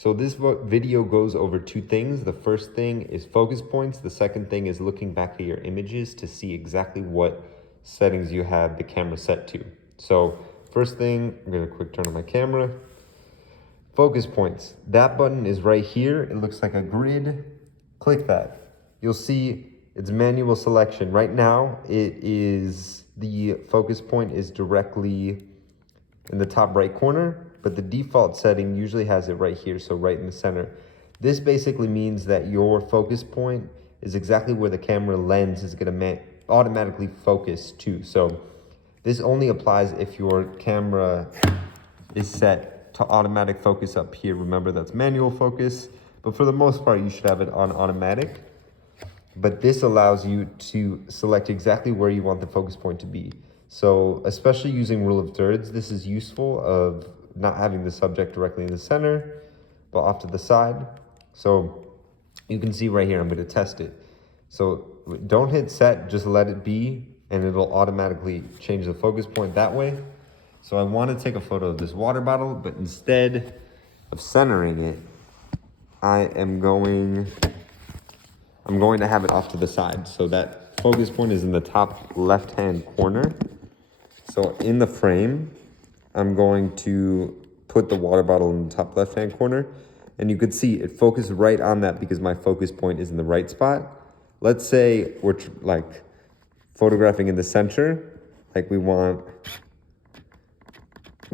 So this video goes over two things. The first thing is focus points. The second thing is looking back at your images to see exactly what settings you have the camera set to. So first thing, I'm gonna quick turn on my camera. Focus points. That button is right here. It looks like a grid. Click that. You'll see it's manual selection. Right now, the focus point is directly in the top right corner, but the default setting usually has it right here, so right in the center. This basically means that your focus point is exactly where the camera lens is gonna automatically focus to. So this only applies if your camera is set to automatic focus up here. Remember, that's manual focus, but for the most part, you should have it on automatic. But this allows you to select exactly where you want the focus point to be. So especially using rule of thirds, this is useful of not having the subject directly in the center, but off to the side. So you can see right here, I'm gonna test it. So don't hit set, just let it be, and it'll automatically change the focus point that way. So I wanna take a photo of this water bottle, but instead of centering it, I'm going to have it off to the side. So that focus point is in the top left-hand corner. So in the frame, I'm going to put the water bottle in the top left-hand corner. And you could see it focused right on that because my focus point is in the right spot. Let's say we're like photographing in the center, like we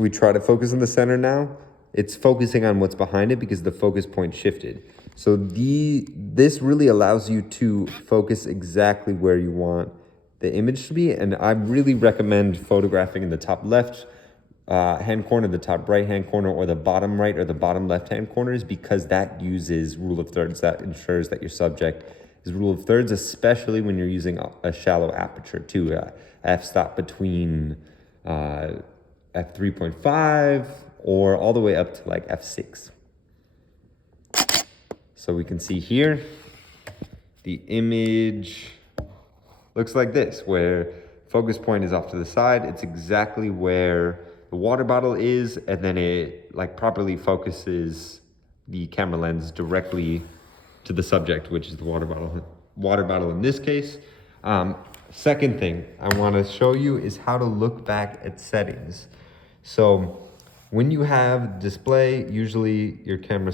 try to focus in the center now. It's focusing on what's behind it because the focus point shifted. So this really allows you to focus exactly where you want the image to be. And I really recommend photographing in the top left hand corner, the top right hand corner, or the bottom right or the bottom left hand corners, because that uses rule of thirds. That ensures that your subject is rule of thirds, especially when you're using a shallow aperture too. F-stop between f3.5 or all the way up to like f6. So we can see here, the image looks like this, where focus point is off to the side. It's exactly where the water bottle is, and then it like properly focuses the camera lens directly to the subject, which is the water bottle in this case. Second thing I want to show you is how to look back at settings. So when you have display, usually your camera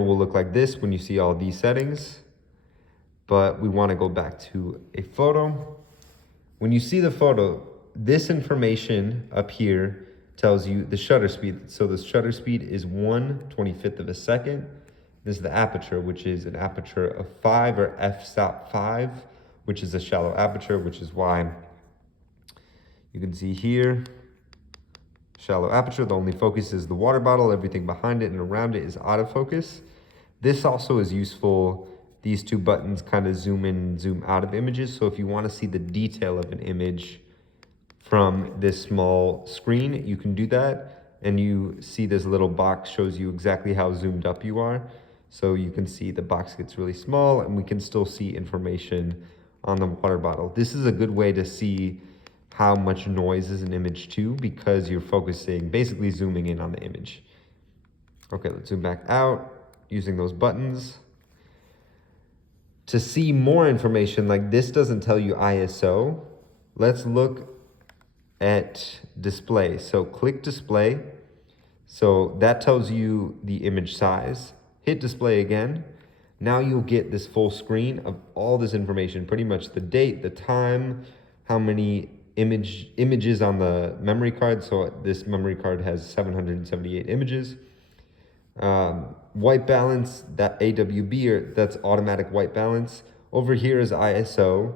will look like this when you see all these settings, but we want to go back to a photo. When you see the photo, this information up here tells you the shutter speed. So the shutter speed is 1/25 of a second. This is the aperture, which is an aperture of 5, or f-stop 5, which is a shallow aperture, which is why you can see here, shallow aperture, the only focus is the water bottle. Everything behind it and around it is autofocus. This also is useful. These two buttons kind of zoom in, zoom out of images. So if you want to see the detail of an image from this small screen, you can do that. And you see this little box shows you exactly how zoomed up you are. So you can see the box gets really small and we can still see information on the water bottle. This is a good way to see how much noise is an image too, because you're focusing, basically zooming in on the image. Okay, let's zoom back out using those buttons. To see more information, like this doesn't tell you ISO. Let's look at display. So click display. So that tells you the image size. Hit display again. Now you'll get this full screen of all this information, pretty much the date, the time, how many images on the memory card. So this memory card has 778 images. White balance, that AWB, or that's automatic white balance. Over here is ISO,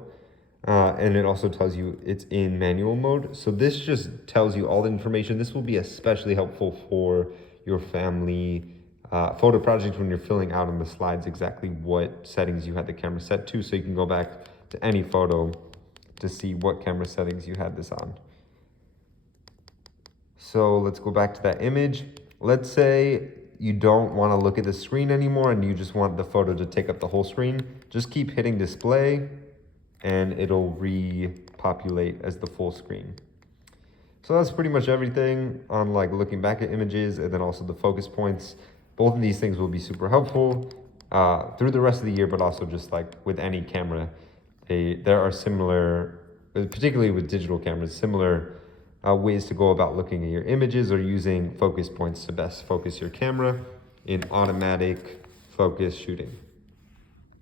and it also tells you it's in manual mode. So this just tells you all the information. This will be especially helpful for your family photo project when you're filling out on the slides exactly what settings you had the camera set to, so you can go back to any photo to see what camera settings you had this on. So let's go back to that image. Let's say you don't want to look at the screen anymore and you just want the photo to take up the whole screen. Just keep hitting display and it'll repopulate as the full screen. So that's pretty much everything on like looking back at images, and then also the focus points. Both of these things will be super helpful through the rest of the year, but also just like with any camera, there are similar, particularly with digital cameras, similar ways to go about looking at your images or using focus points to best focus your camera in automatic focus shooting.